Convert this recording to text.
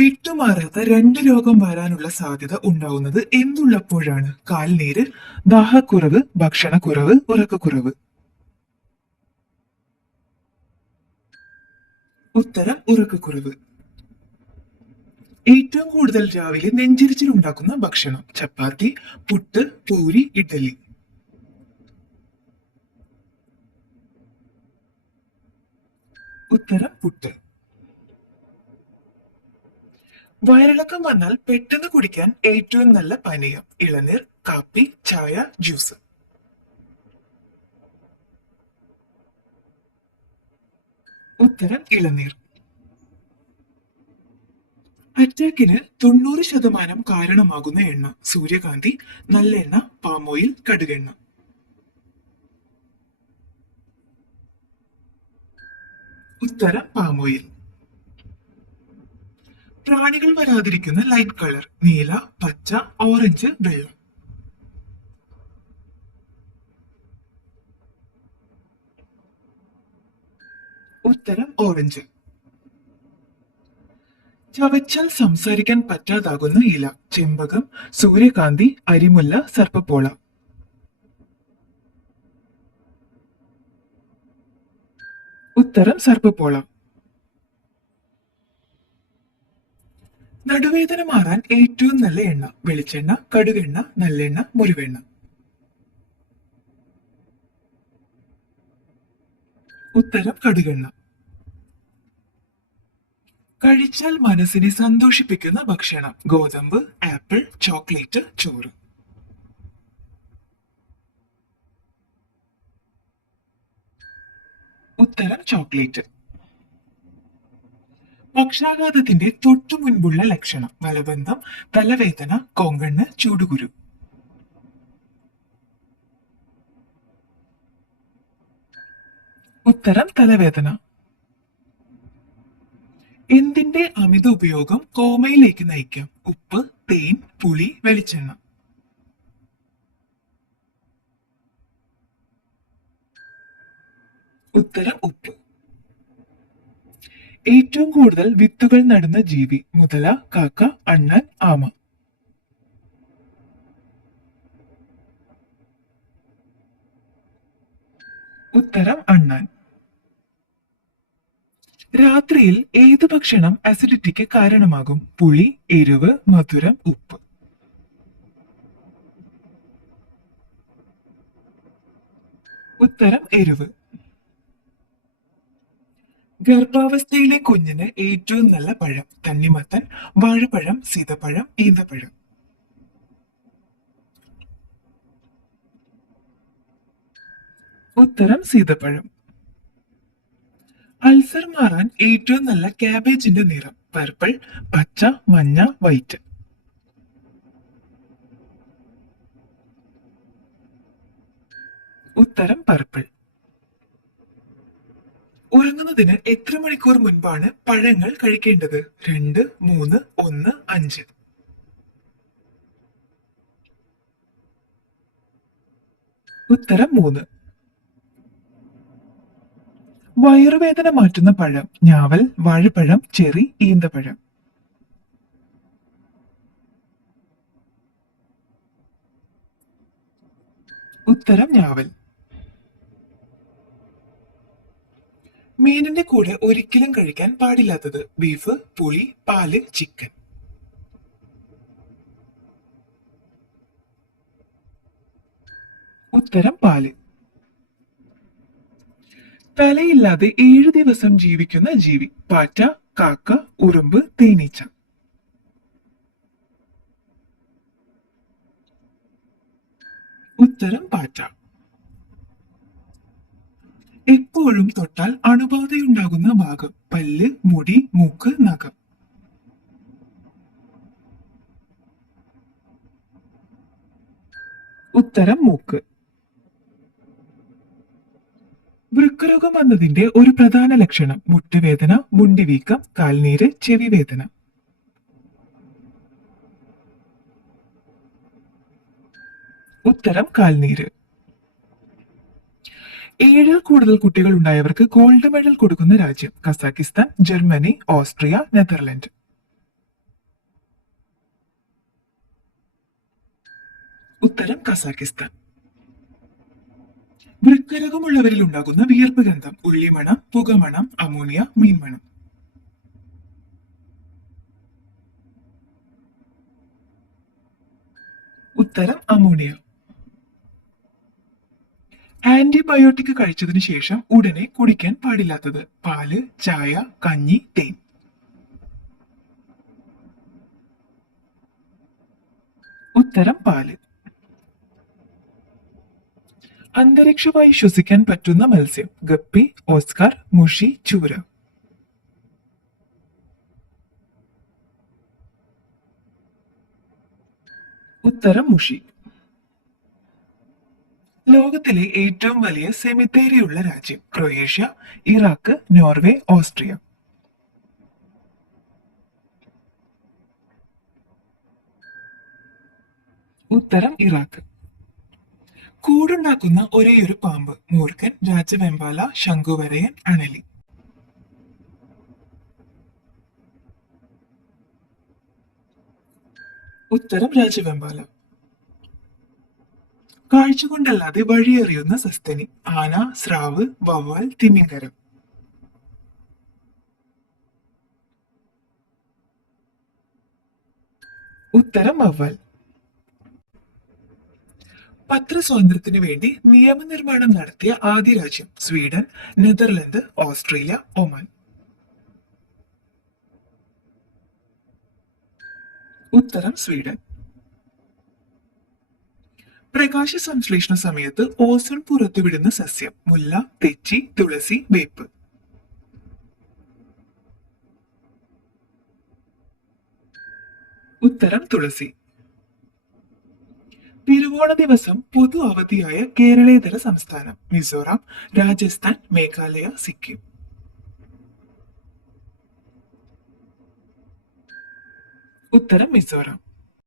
വിട്ടുമാറാത്ത രണ്ട് രോഗം വരാനുള്ള സാധ്യത ഉണ്ടാവുന്നത് എന്തുള്ളപ്പോഴാണ്? കാൽനീര്, ദാഹക്കുറവ്, ഭക്ഷണക്കുറവ്, ഉറക്കക്കുറവ്. ഉത്തരം ഉറക്കക്കുറവ്. ഏറ്റവും കൂടുതൽ രാവിലെ നെഞ്ചിരിച്ചിൽ ഉണ്ടാക്കുന്ന ഭക്ഷണം? ചപ്പാത്തി, പുട്ട്, പൂരി, ഇഡ്ഡലി. ഉത്തരം പുട്ട്. വയറിളക്കം വന്നാൽ പെട്ടെന്ന് കുടിക്കാൻ ഏറ്റവും നല്ല പാനീയം? ഇളനീർ, കാപ്പി, ചായ, ജ്യൂസ്. ഉത്തരം ഇളനീർ. അറ്റാക്കിന് 90% കാരണമാകുന്ന എണ്ണ? സൂര്യകാന്തി, നല്ലെണ്ണ, പാമോയിൽ, കടുകെണ്ണ. ഉത്തരം പാമോയിൽ. പ്രാണികൾ വരാതിരിക്കുന്ന ലൈറ്റ് കളർ? നീല, പച്ച, ഓറഞ്ച്, വെള്ള. ഉത്തരം ഓറഞ്ച്. ചവച്ചാൽ സംസാരിക്കാൻ പറ്റാതാകുന്ന ഇല? ചെമ്പകം, സൂര്യകാന്തി, അരിമുല്ല, സർപ്പപ്പോള. ഉത്തരം സർപ്പപ്പോള. നടുവേദന മാറാൻ ഏറ്റവും നല്ല എണ്ണ? വെളിച്ചെണ്ണ, കടുകെണ്ണ, നല്ലെണ്ണ, മുരുവെണ്ണ. ഉത്തരം കടുകെണ്ണ. കഴിച്ചാൽ മനസ്സിനെ സന്തോഷിപ്പിക്കുന്ന ഭക്ഷണം? ഗോതമ്പ്, ആപ്പിൾ, ചോക്ലേറ്റ്, ചോറ്. ഉത്തരം ചോക്ലേറ്റ്. പക്ഷാഘാതത്തിന്റെ തൊട്ടു മുൻപുള്ള ലക്ഷണം? മലബന്ധം, തലവേദന, കോങ്കണ്ണ്, ചൂടുകുരു. ഉത്തരം തലവേദന. എന്തിന്റെ അമിത ഉപയോഗം കോമയിലേക്ക് നയിക്കാം? ഉപ്പ്, തേൻ, പുളി, വെളിച്ചെണ്ണ. ഉത്തരം ഉപ്പ്. ഏറ്റവും കൂടുതൽ വിത്തുകൾ നടുന്ന ജീവി? മുതല, കാക്ക, അണ്ണാൻ, ആമ. ഉത്തരം അണ്ണാൻ. രാത്രിയിൽ ഏത് ഭക്ഷണം അസിഡിറ്റിക്ക് കാരണമാകും? പുളി, എരിവ്, മധുരം, ഉപ്പ്. ഉത്തരം എരിവ്. ഗർഭാവസ്ഥയിലെ കുഞ്ഞിന് ഏറ്റവും നല്ല പഴം? തണ്ണിമത്തൻ, വാഴപ്പഴം, സീതപ്പഴം, ഈന്തപ്പഴം. ഉത്തരം സീതപ്പഴം. അൾസർ മാറാൻ ഏറ്റവും നല്ല കാബേജിന്റെ നിറം? പർപ്പിൾ, പച്ച, മഞ്ഞ, വൈറ്റ്. ഉത്തരം പർപ്പിൾ. ഉറങ്ങുന്നതിന് എത്ര മണിക്കൂർ മുൻപാണ് പഴങ്ങൾ കഴിക്കേണ്ടത്? 2, 3, 1, 5. ഉത്തരം 3. വയറുവേദന മാറ്റുന്ന പഴം? ഞാവൽ, വാഴപ്പഴം, ചെറി, ഈന്തപ്പഴം. ഉത്തരം ഞാവൽ. മീനിന്റെ കൂടെ ഒരിക്കലും കഴിക്കാൻ പാടില്ലാത്തത്? ബീഫ്, പുളി, പാല്, ചിക്കൻ. ഉത്തരം പാല്. തലയില്ലാതെ 7 ദിവസം ജീവിക്കുന്ന ജീവി? പാറ്റ, കാക്ക, ഉറുമ്പ്, തേനീച്ച. ഉത്തരം പാറ്റ. എപ്പോഴും തൊട്ടാൽ അണുബാധയുണ്ടാകുന്ന ഭാഗം? പല്ല്, മുടി, മൂക്ക്, നഖം. ഉത്തരം മൂക്ക്. വൃക്കരോഗം വന്നതിന്റെ ഒരു പ്രധാന ലക്ഷണം? മുട്ടുവേദന, മുണ്ടിവീക്കം, കാൽനീര്, ചെവി വേദന. ഉത്തരം കാൽനീര്. 7 കൂടുതൽ കുട്ടികൾ ഉണ്ടായവർക്ക് ഗോൾഡ് മെഡൽ കൊടുക്കുന്ന രാജ്യം? Kazakhstan, Germany, Austria, Netherland. ഉത്തരം കസാക്കിസ്ഥാൻ. വൃക്കരോഗമുള്ളവരിൽ ഉണ്ടാകുന്ന വിയർപ്പ് ഗന്ധം ഉള്ളിമണം, പുകമണം, അമോണിയ, മീൻമണം. ഉത്തരം അമോണിയ. ആന്റിബയോട്ടിക് കഴിച്ചതിന് ശേഷം ഉടനെ കുടിക്കാൻ പാടില്ലാത്തത് പാല്, ചായ, കഞ്ഞി, തേൻ. ഉത്തരം പാല്. അന്തരീക്ഷവായു ശ്വസിക്കാൻ പറ്റുന്ന മത്സ്യം ഗപ്പി, ഓസ്കാർ, മുഷി, ചൂര. ഉത്തരം മുഷി. ലോകത്തിലെ ഏറ്റവും വലിയ സെമിത്തേരിയുള്ള രാജ്യം ക്രൊയേഷ്യ, ഇറാഖ്, നോർവേ, ഓസ്ട്രിയ. ഉത്തരം ഇറാഖ്. കൂടുണ്ടാക്കുന്ന ഒരേയൊരു പാമ്പ് മൂർഖൻ, രാജവെമ്പാല, ശംഖുവരയൻ, അണലി. ഉത്തരം രാജവെമ്പാല. കാഴ്ച കൊണ്ടല്ലാതെ വഴിയെറിയുന്ന സസ്തനി ആന, സ്രാവ്, വവ്വാൽ, തിമിംഗലം. ഉത്തരം വവ്വാൽ. പത്രസ്വാതന്ത്ര്യത്തിനു വേണ്ടി നിയമനിർമ്മാണം നടത്തിയ ആദ്യ രാജ്യം സ്വീഡൻ, നെതർലൻഡ്, ഓസ്ട്രേലിയ, ഒമാൻ. ഉത്തരം സ്വീഡൻ. പ്രകാശ സംശ്ലേഷണ സമയത്ത് ഓസോൺ പുറത്തുവിടുന്ന സസ്യം മുല്ല, തെച്ചി, തുളസി, വേപ്പ്. ഉത്തരം തുളസി. തിരുവോണ ദിവസം പൊതു അവധിയായ കേരളേതര സംസ്ഥാനം മിസോറാം, രാജസ്ഥാൻ, മേഘാലയ, സിക്കിം. ഉത്തരം മിസോറാം.